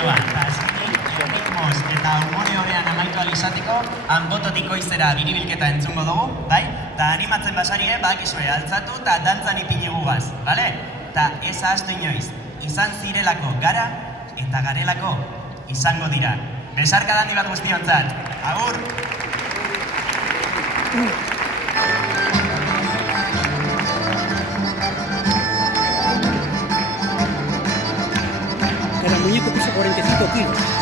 Ba, eta azkenik, ritmoz eta umore hobean amaitu alizatiko, hanbototiko izera biribilketa entzungo dugu, bai? Eta animatzen basarie, bakizue, altzatu eta dantzan ipini gugaz, bale? Eta ez ahaztu inoiz, izan zirelako gara eta garelako izango dira. Besarka handi bat guztiontzat. Agur! Cada muñeco pesa 45 kilos.